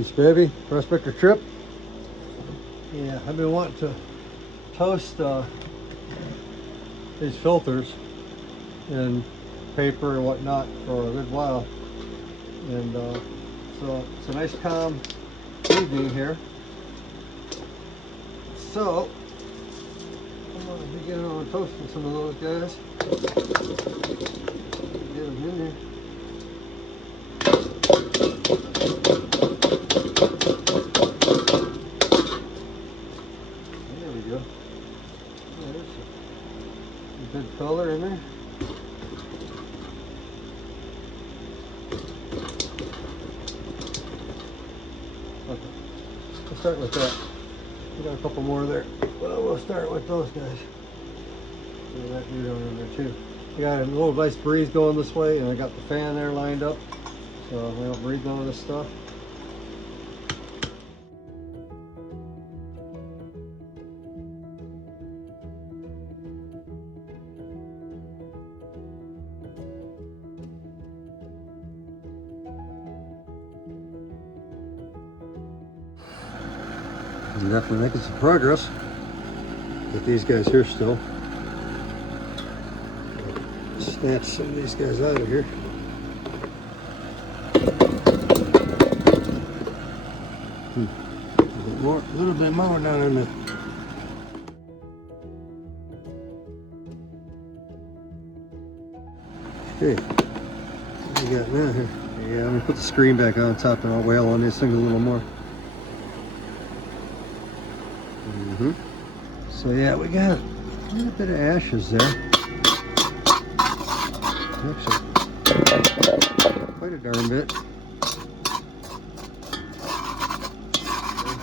Peace, baby. Prospector Tripp. Yeah, I've been wanting to toast these filters in paper and whatnot for a good while, and so it's a nice calm evening here. So I'm going to begin on toasting some of those guys. Get them in there. There we go. There's a good color in there. Okay, we'll start with that. We got a couple more there. Well, we'll start with those guys. There's that dude on in there too. We got a little nice breeze going this way, and I got the fan there lined up, so we don't breathe none of this stuff. I'm definitely making some progress. Get these guys here still. Snatch some of these guys out of here. A little bit more down in the. Okay, what we got now here? Yeah, I'm gonna put the screen back on top and I'll wail on this thing a little more. So yeah, we got a little bit of ashes there. Actually, quite a darn bit.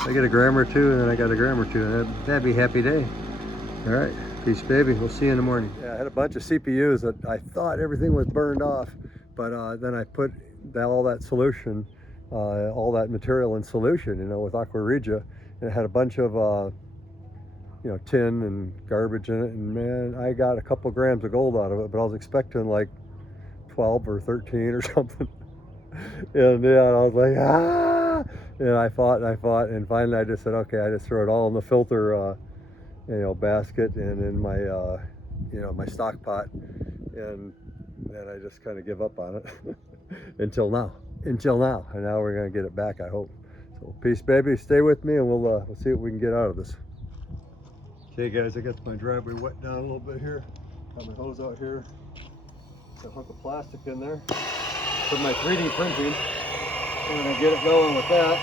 I get a gram or two, and then I got a gram or two, and that'd be a happy day. All right, peace, baby. We'll see you in the morning. Yeah, I had a bunch of CPUs that I thought everything was burned off, but then I put all that solution, all that material in solution, you know, with Aqua Regia, and it had a bunch of you know, tin and garbage in it, and man, I got a couple grams of gold out of it, but I was expecting like 12 or 13 or something. And yeah, I was like, ah, and I fought, and finally I just said, okay, I just throw it all in the filter, you know, basket and in my, you know, my stock pot, and then I just kind of give up on it until now, and now we're gonna get it back, I hope. So peace, baby. Stay with me, and we'll see what we can get out of this. Okay guys, I got my driveway wet down a little bit here. Got my hose out here. Got a hunk of plastic in there for my 3D printing. I'm gonna get it going with that.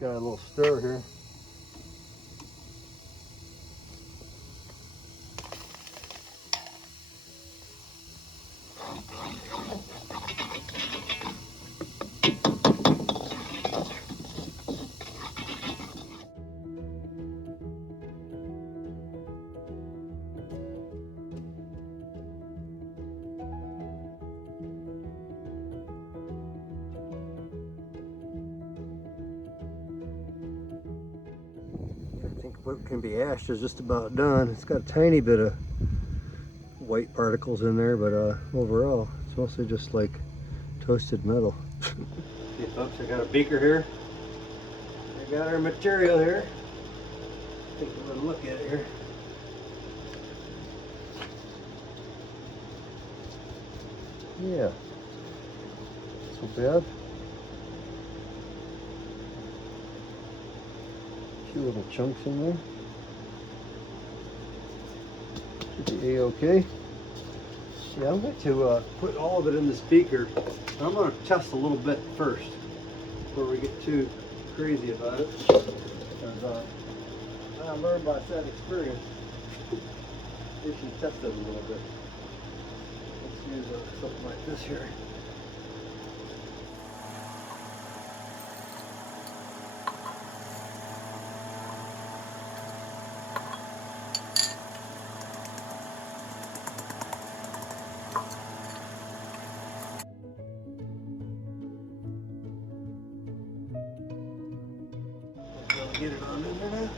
Got a little stir here. What can be ashed is just about done. It's got a tiny bit of white particles in there, but overall it's mostly just like toasted metal. Okay folks, I got a beaker here. I got our material here. Take a little look at it here. Yeah, not so bad. Few little chunks in there. Should be a-okay. Yeah, I'm going to put all of it in this beaker. I'm going to test a little bit first before we get too crazy about it. Because I learned by that experience. We should test it a little bit. Let's use something like this here. get it on in there now.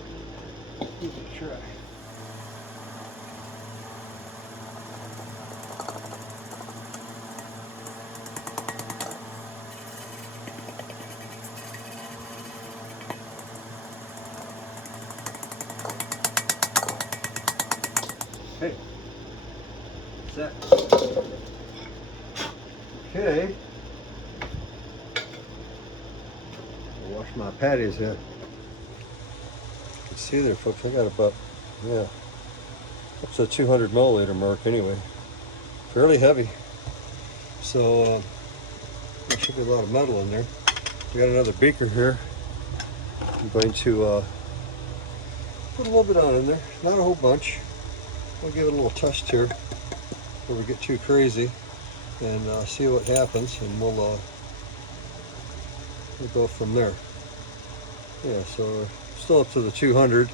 Give it a try. Okay. Set. Okay. I'll wash my patties in. You can see there, folks, I got about, yeah, up to the 200 milliliter mark anyway. Fairly heavy. So, there should be a lot of metal in there. We got another beaker here. I'm going to put a little bit on in there, not a whole bunch. We'll give it a little test here before we get too crazy, and see what happens, and we'll go from there. Yeah, so still up to the 200.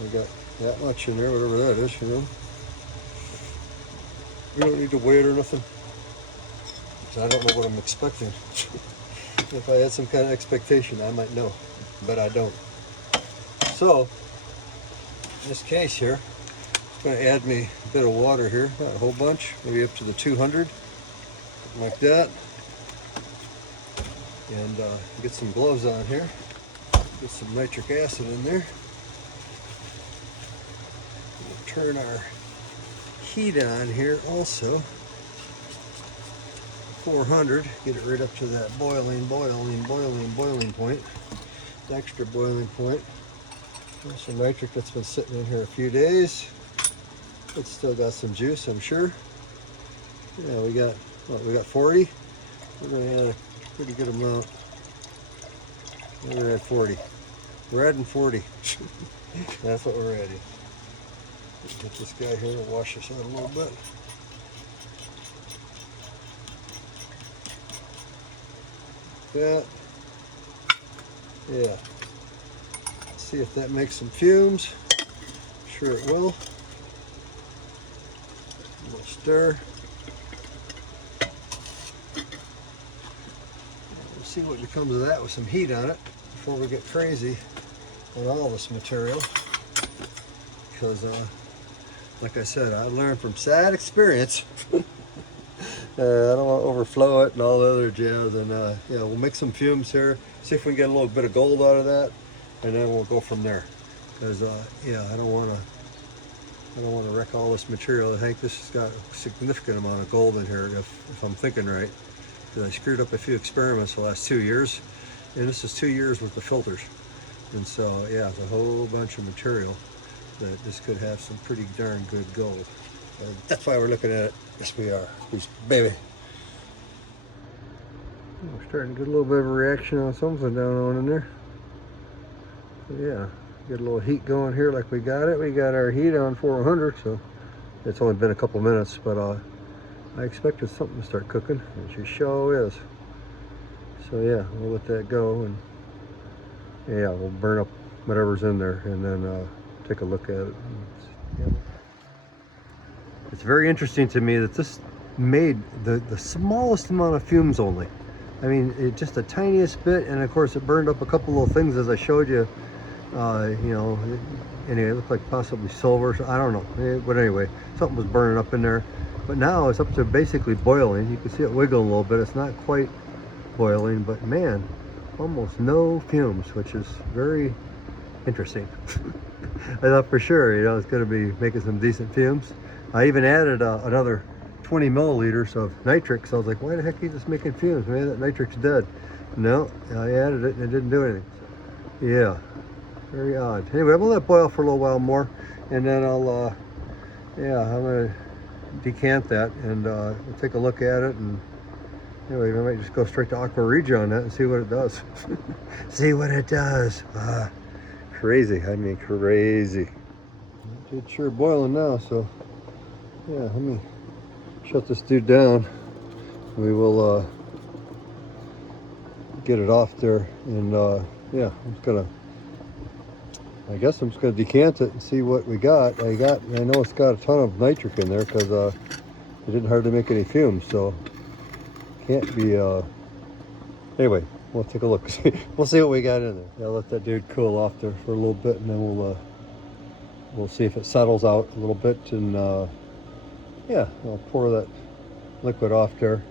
We got that much in there, whatever that is, you know. We don't need to weigh it or nothing, 'cause I don't know what I'm expecting. If I had some kind of expectation, I might know, but I don't. So, in this case here, it's going to add me a bit of water here, not a whole bunch, maybe up to the 200, like that. And get some gloves on here, get some nitric acid in there. We'll turn our heat on here also. 400, get it right up to that boiling point, the extra boiling point. There's some nitric that's been sitting in here a few days. It's still got some juice, I'm sure. Yeah, we got 40. We're going to add a pretty good amount. We're at 40. We're adding 40. That's what we're adding. Get this guy here to wash this out a little bit. That. Yeah. Let's see if that makes some fumes. I'm sure it will. A little stir. We'll see what becomes of that with some heat on it before we get crazy on all this material. Because, like I said, I learned from sad experience. I don't want to overflow it and all the other jazz, and yeah, we'll make some fumes here, see if we can get a little bit of gold out of that, and then we'll go from there. Because yeah, I don't want to wreck all this material. I think this has got a significant amount of gold in here, if I'm thinking right. Because I screwed up a few experiments the last 2 years, and this is 2 years worth of filters, and so yeah, it's a whole bunch of material that this could have some pretty darn good gold. That's why we're looking at it. Yes, we are. Peace, baby. We're starting to get a little bit of a reaction on something down on in there. So yeah, get a little heat going here like we got it. We got our heat on 400, so it's only been a couple minutes, but I expected something to start cooking, and she sure is. So yeah, we'll let that go, and yeah, we'll burn up whatever's in there, and then take a look at it. It's very interesting to me that this made the smallest amount of fumes only. I mean, just the tiniest bit, and of course it burned up a couple little things as I showed you. You know, anyway, it looked like possibly silver, so I don't know. But anyway, something was burning up in there. But now it's up to basically boiling. You can see it wiggling a little bit. It's not quite boiling, but man, almost no fumes, which is very interesting. I thought for sure, you know, it's going to be making some decent fumes. I even added another 20 milliliters of nitric, so I was like, why the heck are you just making fumes? Man, that nitric's dead. No, I added it and it didn't do anything. Yeah, very odd. Anyway, I'm gonna let it boil for a little while more, and then I'll, yeah, I'm gonna decant that, and we'll take a look at it, and anyway, I might just go straight to Aqua Regia on that and see what it does. See what it does. Crazy, I mean crazy. It's sure boiling now, so yeah, let me shut this dude down. We will get it off there, and yeah, I guess I'm just gonna decant it and see what we got. I know it's got a ton of nitric in there because it didn't hardly make any fumes, so can't be anyway, we'll take a look. We'll see what we got in there. Yeah, let that dude cool off there for a little bit, and then we'll see if it settles out a little bit, and yeah, I'll pour that liquid off there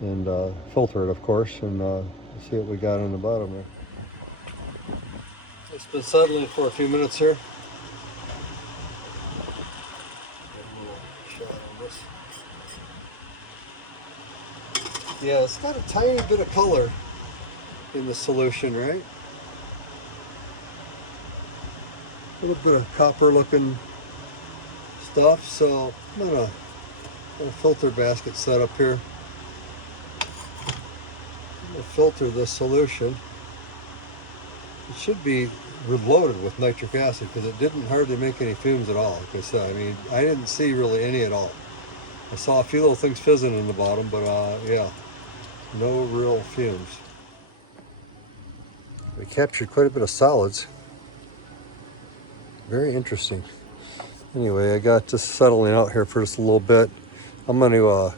and filter it, of course, and see what we got on the bottom there. It's been settling for a few minutes here. Yeah, it's got a tiny bit of color in the solution, right? A little bit of copper looking stuff, so I'm gonna filter basket set up here. I'm gonna filter this solution. It should be loaded with nitric acid because it didn't hardly make any fumes at all. Like I said, I mean, I didn't see really any at all. I saw a few little things fizzing in the bottom, but yeah, no real fumes. We captured quite a bit of solids. Very interesting. Anyway, I got this settling out here for just a little bit. I'm going to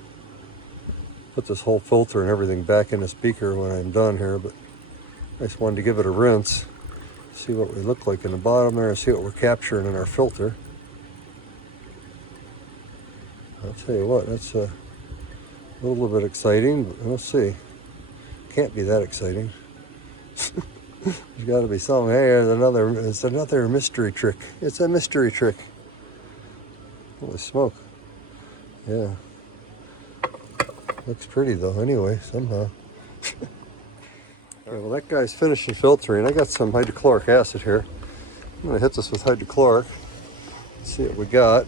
put this whole filter and everything back in this beaker when I'm done here, but I just wanted to give it a rinse, see what we look like in the bottom there, and see what we're capturing in our filter. I'll tell you what, that's a little bit exciting, but we'll see. Can't be that exciting. There's got to be something. Hey, it's another mystery trick. It's a mystery trick. Holy smoke. Yeah. Looks pretty though, anyway, somehow. All right, well, that guy's finishing filtering. I got some hydrochloric acid here. I'm going to hit this with hydrochloric. See what we got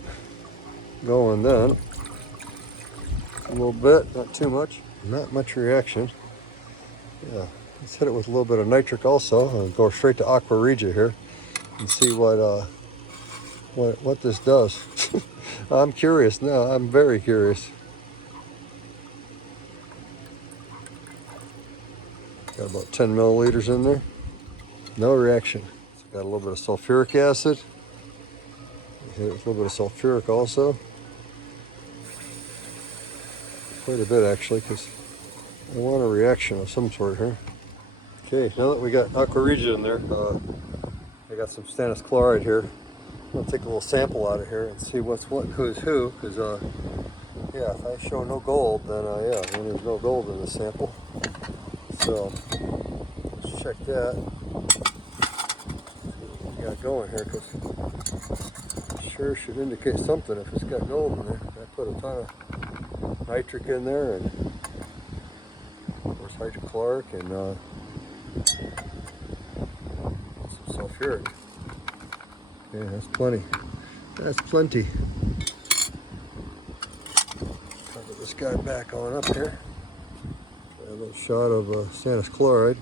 going then. A little bit, not too much. Not much reaction. Yeah. Let's hit it with a little bit of nitric also. I'll go straight to aqua regia here and see what this does. I'm curious now. I'm very curious. Got about 10 milliliters in there. No reaction. It's got a little bit of sulfuric acid. Hit it with a little bit of sulfuric also. Quite a bit actually, because I want a reaction of some sort here. Okay, now that we got aqua regia in there, I got some stannous chloride here. I'm gonna take a little sample out of here and see what's what, who's who, because yeah, if I show no gold, then yeah, then there's no gold in the sample. So let's check that. See what we got going here, because it sure should indicate something if it's got gold in there. I put a ton of nitric in there, and of course hydrochloric, and some sulfuric. Yeah, that's plenty. That's plenty. Cover this guy back on up here. A little shot of stannous chloride.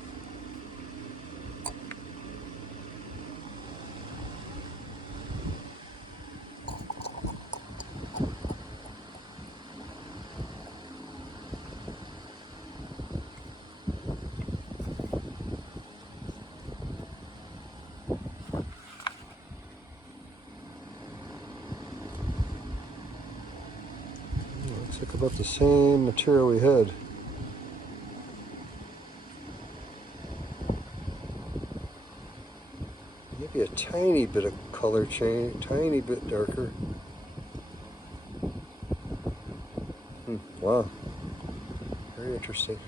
Looks like about the same material we had. Maybe a tiny bit of color change, tiny bit darker. Wow, very interesting.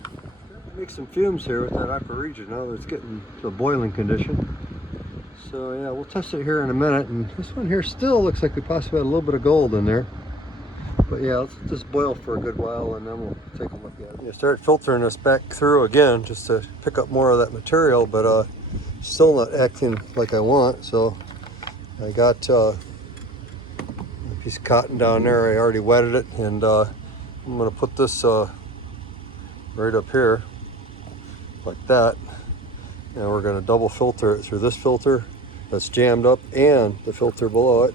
Make some fumes here with that aqua regia now that it's getting to a boiling condition. So yeah, we'll test it here in a minute, and this one here still looks like we possibly had a little bit of gold in there. But yeah, let's just boil for a good while and then we'll take a look at it. Yeah, start filtering this back through again just to pick up more of that material, but still not acting like I want. So I got a piece of cotton down there. I already wetted it, and I'm gonna put this right up here like that, and we're gonna double filter it through this filter that's jammed up and the filter below it,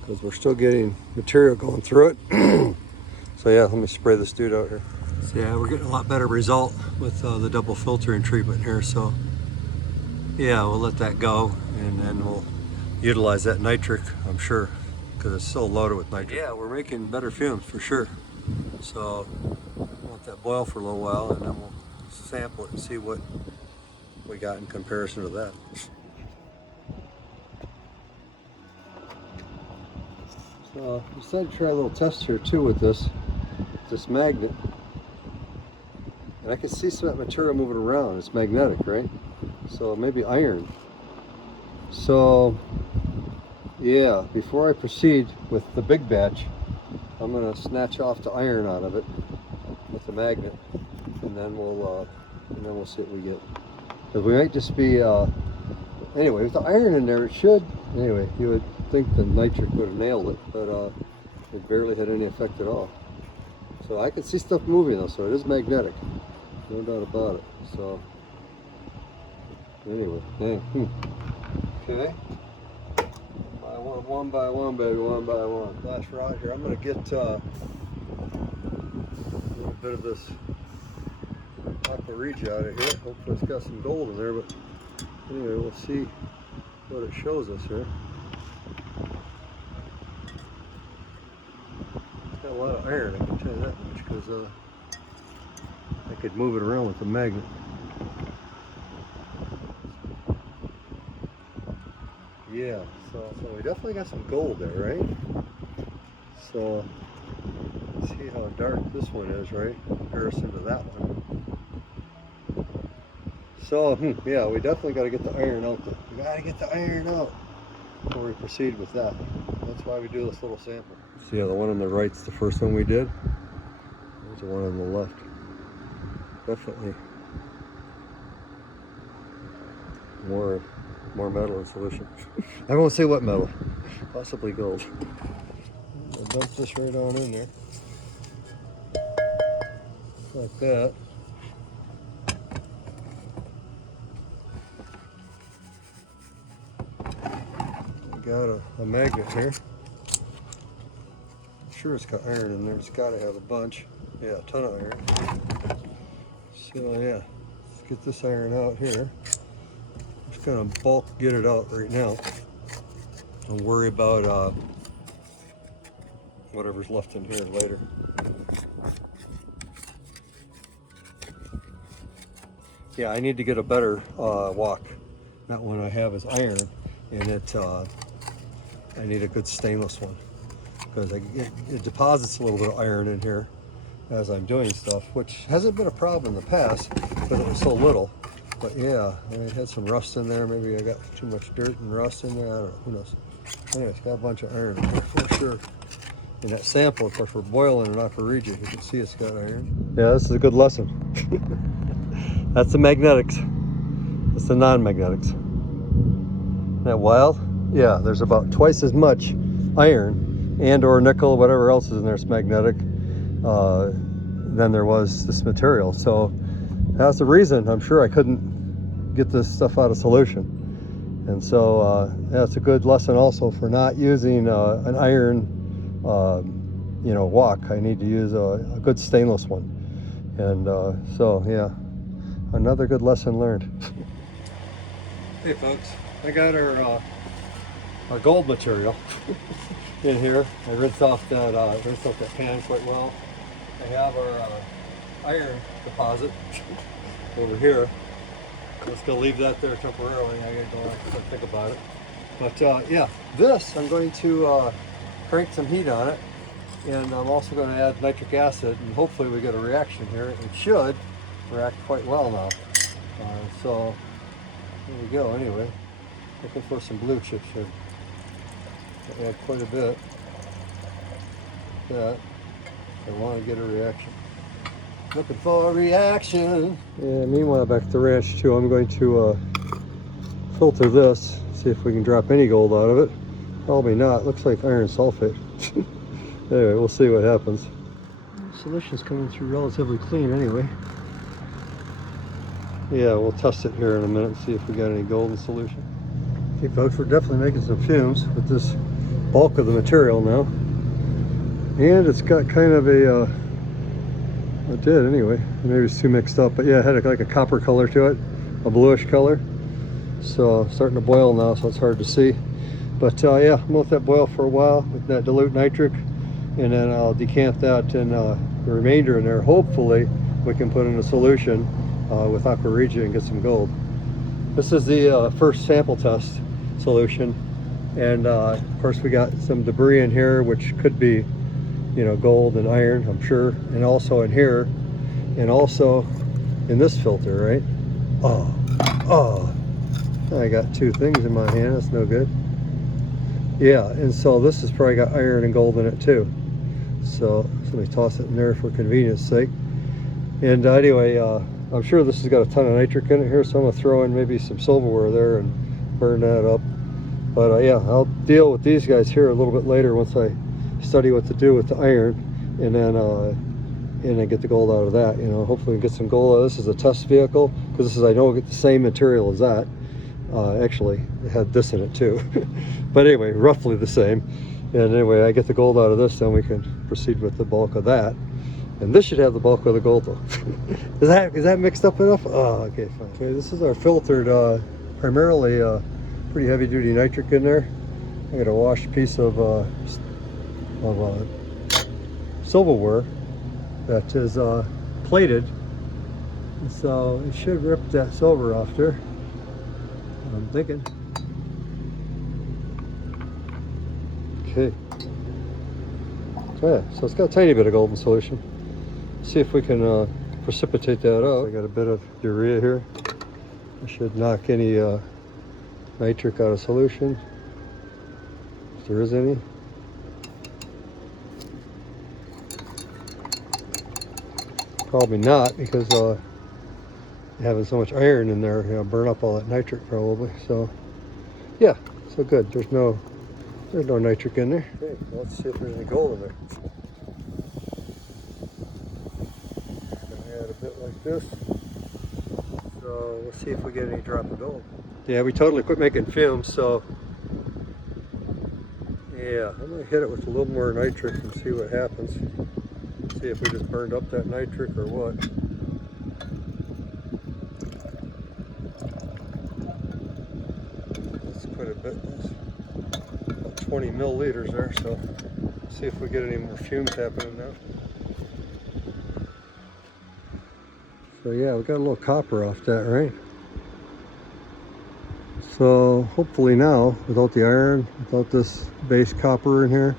because we're still getting material going through it. So yeah, let me spray this dude out here. So yeah, we're getting a lot better result with the double filtering treatment here. So yeah, we'll let that go, and then we'll utilize that nitric, I'm sure, because it's so loaded with nitric. Yeah, we're making better fumes for sure. So we'll let that boil for a little while, and then we'll sample it and see what we got in comparison to that. So I decided to try a little test here too with this magnet. And I can see some of that material moving around. It's magnetic, right? So maybe iron. So yeah, before I proceed with the big batch, I'm gonna snatch off the iron out of it with the magnet, and then we'll see what we get. Because we might just be anyway, with the iron in there, it should, anyway, you would think the nitric would have nailed it, but it barely had any effect at all. So I can see stuff moving though, so it is magnetic, no doubt about it. So anyway, yeah. Okay, one by one, baby, one by one. Flash Roger. I'm gonna get a little bit of this aquaregia out of here. Hopefully it's got some gold in there, but anyway, we'll see what it shows us here. It's got a lot of iron, I can tell you that much, because I could move it around with the magnet. Yeah, so we definitely got some gold there, right? So let's see how dark this one is, right, in comparison to that one. So yeah, we definitely got to get the iron out there. We got to get the iron out before we proceed with that. That's why we do this little sample. So yeah, the one on the right's the first one we did. There's the one on the left. Definitely more metal in solution. I won't say what metal, possibly gold. I'll dump this right on in there, like that. I got a magnet here. I'm sure it's got iron in there. It's got to have a bunch. Yeah, a ton of iron. So yeah, let's get this iron out here. Just gonna bulk get it out right now. Don't worry about whatever's left in here later. Yeah, I need to get a better wok. That one I have is iron, and I need a good stainless one, because it deposits a little bit of iron in here as I'm doing stuff, which hasn't been a problem in the past because it was so little. But yeah, I had some rust in there. Maybe I got too much dirt and rust in there. I don't know. Who knows? Anyway, it's got a bunch of iron in there for sure. In that sample, of course, we're boiling an aquaregia. You can see it's got iron. Yeah, this is a good lesson. That's the magnetics. That's the non-magnetics. Isn't that wild? Yeah, there's about twice as much iron and or nickel, whatever else is in there, it's magnetic, than there was this material. So that's the reason I'm sure I couldn't get this stuff out of solution. And so yeah, it's a good lesson also for not using an iron wok. I need to use a good stainless one. And so yeah, another good lesson learned. Hey folks, I got our gold material in here. I rinsed off that pan quite well. I have our iron deposit over here. I'm just gonna leave that there temporarily. I gotta go and think about it. But yeah, this I'm going to crank some heat on it, and I'm also going to add nitric acid, and hopefully we get a reaction here. It should react quite well now. So there we go. Anyway, looking for some blue chips here. I add quite a bit. That I want to get a reaction. Looking for a reaction. Yeah, meanwhile back at the ranch too, I'm going to filter this, see if we can drop any gold out of it. Probably not. Looks like iron sulfate. Anyway, we'll see what happens. The solution's coming through relatively clean anyway. Yeah, we'll test it here in a minute and see if we got any gold in solution. Okay folks, we're definitely making some fumes with this bulk of the material now. And it's got kind of it did anyway. Maybe it's too mixed up, but yeah, it had like a copper color to it, a bluish color. So starting to boil now, so it's hard to see. But yeah, I'm gonna let that boil for a while with that dilute nitric, and then I'll decant that and the remainder in there. Hopefully we can put in a solution with aqua regia and get some gold. This is the first sample test solution, and of course we got some debris in here, which could be, you know, gold and iron, I'm sure, and also in here, and also in this filter, right? Oh, I got two things in my hand. That's no good. Yeah, and so this has probably got iron and gold in it too. So let me toss it in there for convenience sake. And anyway, I'm sure this has got a ton of nitric in it here, so I'm gonna throw in maybe some silverware there and burn that up. But yeah, I'll deal with these guys here a little bit later once I study what to do with the iron, and then get the gold out of that. You know, hopefully we get some gold. This is a test vehicle, because this is, I know, get the same material as that. Actually, it had this in it too. But anyway, roughly the same. And anyway, I get the gold out of this, then we can proceed with the bulk of that. And this should have the bulk of the gold though. Is that mixed up enough? Oh, okay, fine. Okay, this is our filtered, primarily pretty heavy duty nitric in there. I got a washed piece of silverware that is plated. And so it should rip that silver off there, I'm thinking. Okay. Yeah, so it's got a tiny bit of gold in solution. See if we can precipitate that out. I got a bit of urea here. I should knock any nitric out of solution, if there is any. Probably not, because having so much iron in there, you know, burn up all that nitric probably. So yeah, so good. There's no nitric in there. Okay, well, let's see if there's any gold in there. Add a bit like this. So let's see if we get any drop of gold. Yeah, we totally quit making fumes, so yeah, I'm gonna hit it with a little more nitric and see what happens. See if we just burned up that nitric or what. That's quite a bit. That's about 20 milliliters there, so see if we get any more fumes happening now. So yeah, we got a little copper off that, right? So hopefully now, without the iron, without this base copper in here,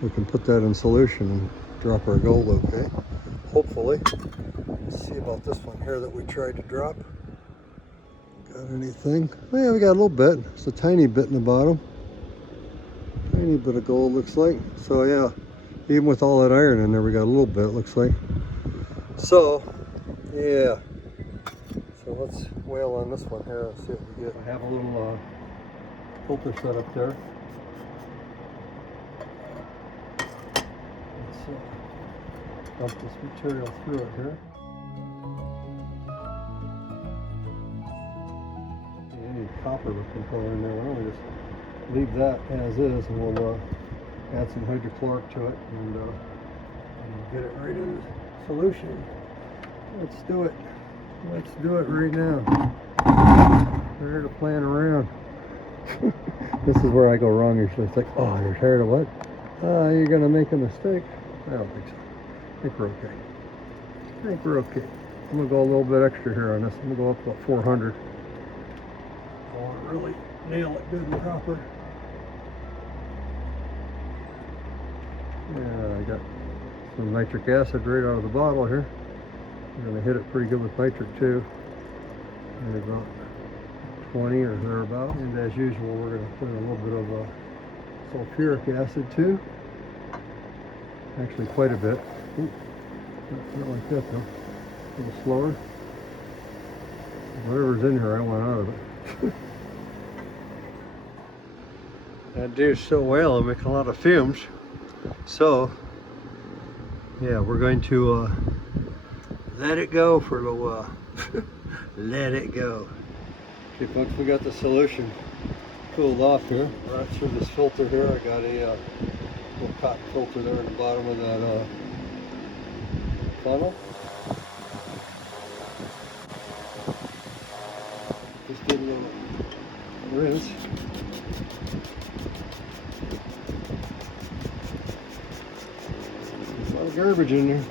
we can put that in solution and drop our gold, okay? Hopefully. Let's see about this one here that we tried to drop. Got anything? Oh yeah, we got a little bit. It's a tiny bit in the bottom. Tiny bit of gold, looks like. So yeah, even with all that iron in there, we got a little bit, looks like. So, yeah. So let's whale on this one here and see what we get. I have a little filter set up there. Let's dump this material through it here. Any copper we can throw in there, why don't we just leave that as is, and we'll add some hydrochloric to it and get it right in the solution. Let's do it. Let's do it right now. We're here to plan around. This is where I go wrong usually. It's like, oh, you're tired of what? You're gonna make a mistake. I don't think so. I think we're okay. I think we're okay. I'm gonna go a little bit extra here on this. I'm gonna go up about 400. I want to really nail it good and proper. Yeah, I got some nitric acid right out of the bottle here. I'm going to hit it pretty good with nitric too. And about 20 or thereabout. And as usual, we're going to put in a little bit of sulfuric acid too. Actually, quite a bit. Ooh, not like that though. A little slower. Whatever's in here, I want out of it. That dude's so well, and make a lot of fumes. So, yeah, we're going to let it go for a little while. Let it go. Okay, folks, we got the solution cooled off here. Right through this filter here, I got a little cotton filter there at the bottom of that funnel. Just give it a little rinse. There's a lot of garbage in there.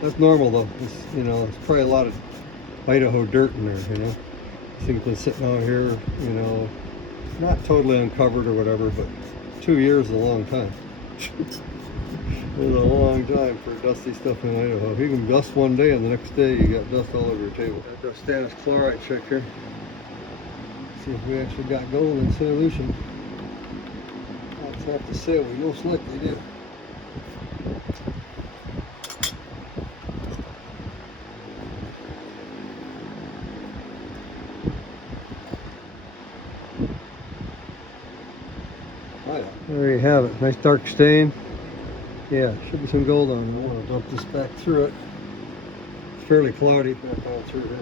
That's normal though. It's, you know, it's probably a lot of Idaho dirt in there, you know. This thing's been sitting out here, you know, not totally uncovered or whatever, but 2 years is a long time. It's a long time for dusty stuff in Idaho. You can dust one day and the next day you got dust all over your table. Got the stannous chloride check here. See if we actually got gold in solution. That's not to say we most likely do. Oh yeah. There you have it. Nice dark stain. Yeah, should be some gold on it. I want to dump this back through it. It's fairly cloudy back on through here.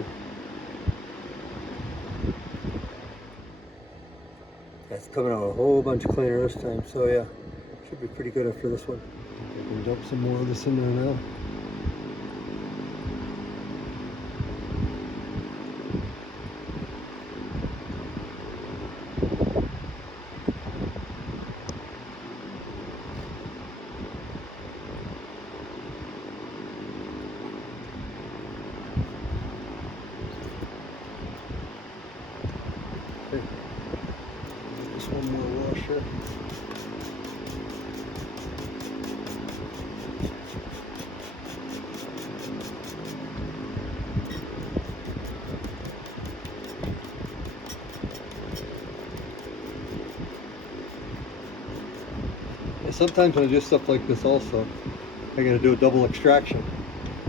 It's coming out a whole bunch cleaner this time, so yeah, should be pretty good after this one. I can dump some more of this in there now. Okay. Just one more wash here. Sometimes when I do stuff like this also, I gotta do a double extraction.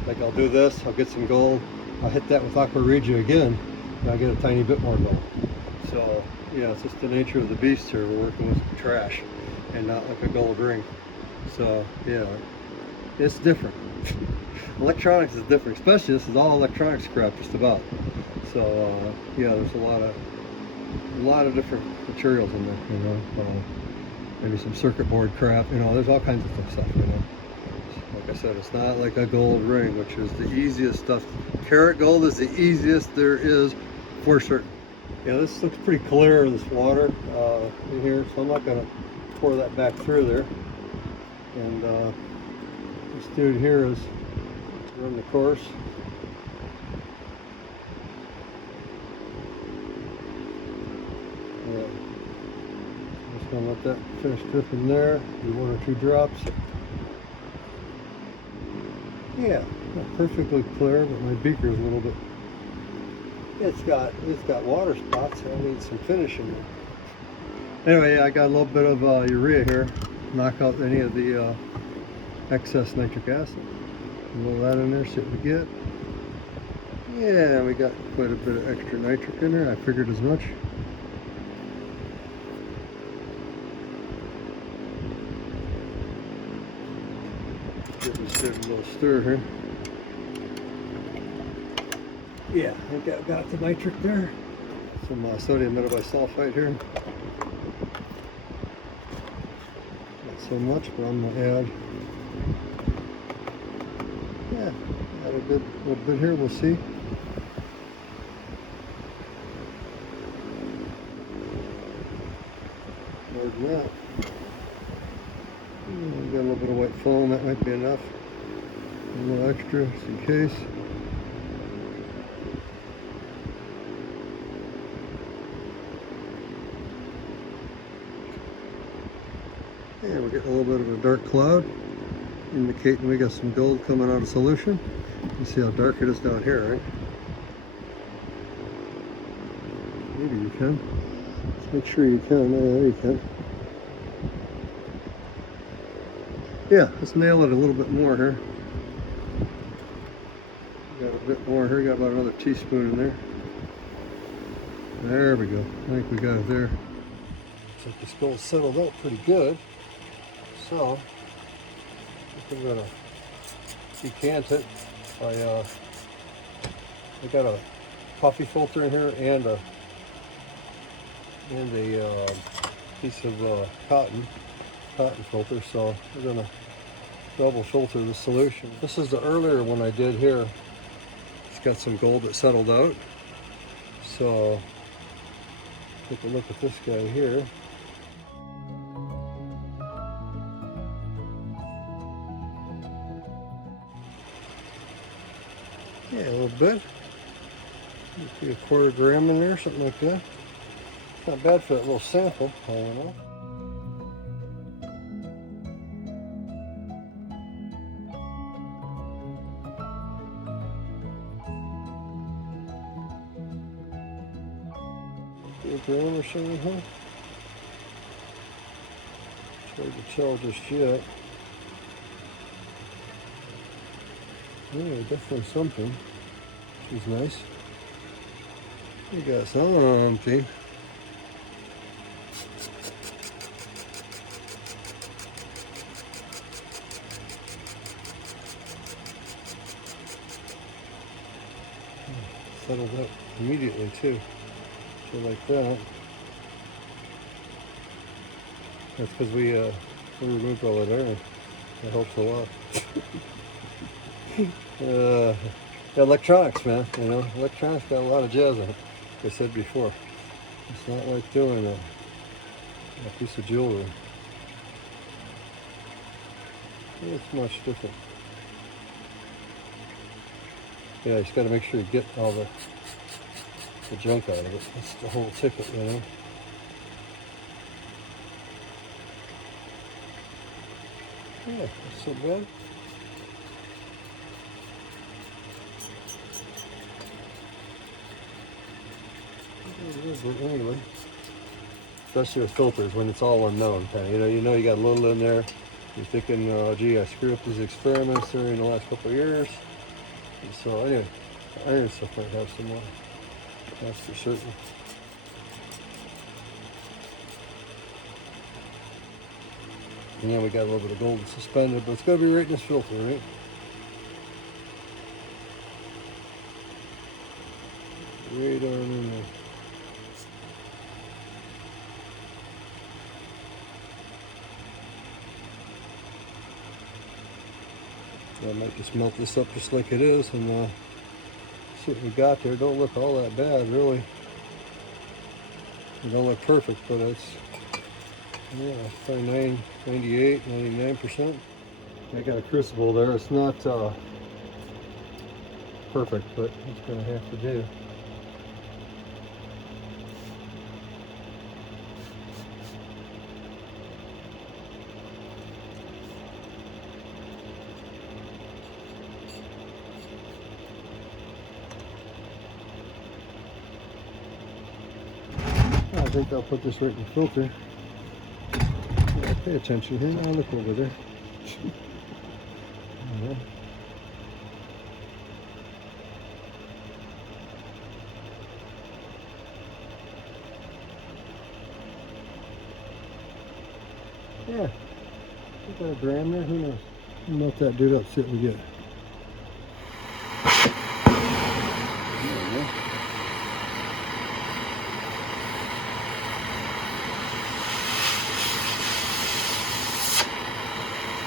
Like I'll do this, I'll get some gold, I'll hit that with aqua regia again, and I'll get a tiny bit more gold. So yeah, it's just the nature of the beast here. We're working with trash and not like a gold ring. So yeah, it's different. Electronics is different, especially this is all electronics crap just about. So yeah, there's a lot of different materials in there, you know. Maybe some circuit board crap, you know, there's all kinds of stuff, you know. Like I said, it's not like a gold ring, which is the easiest stuff. Carat gold is the easiest there is for certain. Yeah, this looks pretty clear, this water in here, so I'm not gonna pour that back through there. And this dude here is run the course. Yeah. Just gonna let that finish dripping there. Do 1 or 2 drops. Yeah, not perfectly clear, but my beaker's a little bit. It's got water spots. I need some finishing. Anyway, I got a little bit of urea here. Knock out any of the excess nitric acid. Roll that in there, see what we get. Yeah, we got quite a bit of extra nitric in there. I figured as much. Give this a little stir here. Yeah, I think I've got the nitric there. Some sodium metabisulfite here. Not so much, but I'm going to add. Yeah, add a little bit here, we'll see. More than that. Got a little bit of white foam, that might be enough. A little extra, just in case. Yeah, we're getting a little bit of a dark cloud, indicating we got some gold coming out of solution. You see how dark it is down here, right? Maybe you can. Let's make sure you can. Oh, there you can. Yeah, let's nail it a little bit more here. Got a bit more here, got about another teaspoon in there. There we go. I think we got it there. Looks like this gold settled out pretty good. So, I think I'm gonna decant it. I got a coffee filter in here and a piece of cotton filter. So we're gonna double filter the solution. This is the earlier one I did here. It's got some gold that settled out. So take a look at this guy here. Yeah, a little bit. Maybe a quarter gram in there, something like that. Not bad for that little sample, all in all. A gram or something, huh? It's hard to tell just yet. Yeah, definitely something, which is nice. We got some on empty. Settled up immediately too. So like that. That's because we removed all that air. That helps a lot. Electronics, man. You know, electronics got a lot of jazz on it. Like I said before, it's not like doing a piece of jewelry. It's much different. Yeah, you just got to make sure you get all the junk out of it. That's the whole ticket, you know. Yeah, not so bad. But anyway, especially with filters when it's all unknown, kind of. You know, you got a little in there. You're thinking, gee, I screwed up these experiments during the last couple of years. And so anyway, iron stuff might have some more. That's for certain. And then we got a little bit of gold suspended, but it's got to be right in this filter, right? Right on in there. I might just melt this up just like it is and see what we got there. Don't look all that bad, really. It don't look perfect, but it's, yeah, probably 98, 99%. I got a crucible there. It's not perfect, but it's going to have to do. I think I'll put this right in the filter. Yeah, pay attention here. Now look over there. Yeah. Yeah. Is that a gram there? Who knows? We'll melt that dude up, see what we get.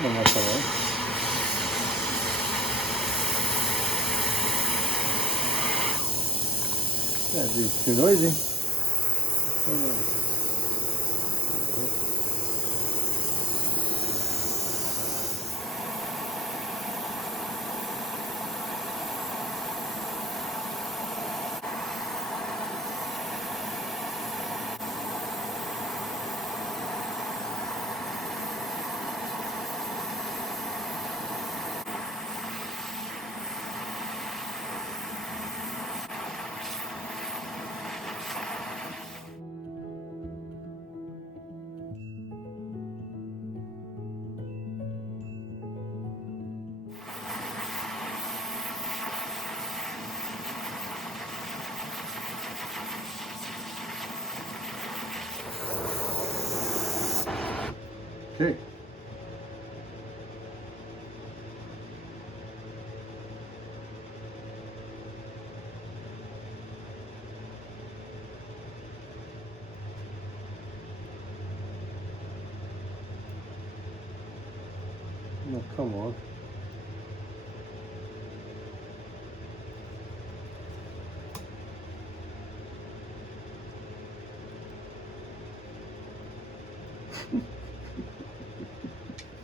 No, that's all right. That dude's too noisy. Okay. No, come on.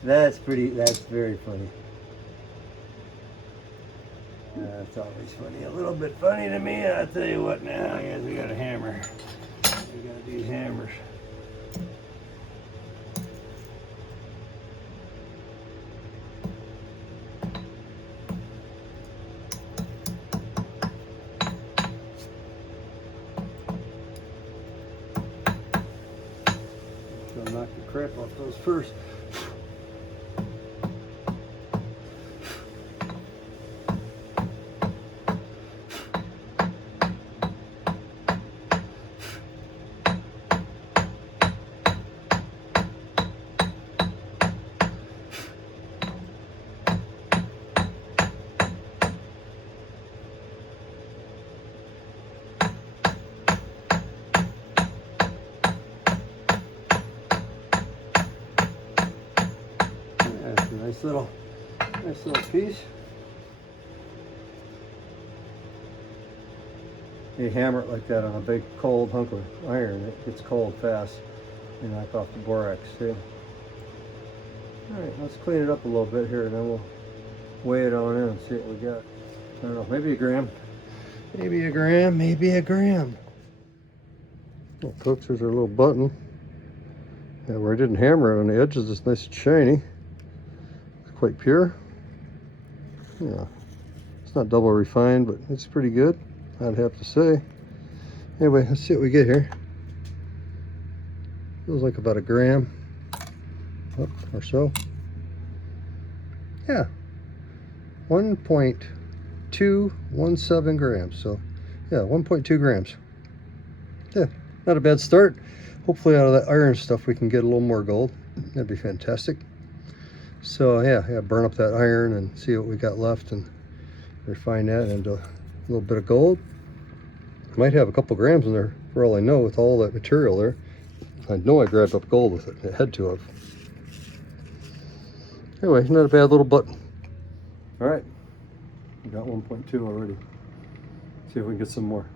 That's very funny. That's always funny. A little bit funny to me. I'll tell you what now, guys, we got a hammer. We got these hammers. So knock the crap off those first. Nice little piece. You hammer it like that on a big cold hunk of iron, it gets cold fast. You knock off the borax too. Alright, let's clean it up a little bit here and then we'll weigh it on in and see what we got. I don't know, maybe a gram. Maybe a gram, maybe a gram. Oh folks, there's our little button. Yeah, where I didn't hammer it on the edges, it's nice and shiny. It's quite pure. Yeah, it's not double refined, but it's pretty good, I'd have to say. Anyway, let's see what we get here. Feels like about a gram or so. Yeah, 1.217 grams. So yeah, 1.2 grams. Yeah, not a bad start. Hopefully out of that iron stuff we can get a little more gold. That'd be fantastic. So yeah, burn up that iron and see what we got left and refine that into a little bit of gold. Might have a couple grams in there for all I know with all that material there. I know I grabbed up gold with it. It had to have. Anyway, not a bad little button. All right, we got 1.2 already. See if we can get some more.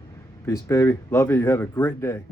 Peace, baby. Love you. You have a great day.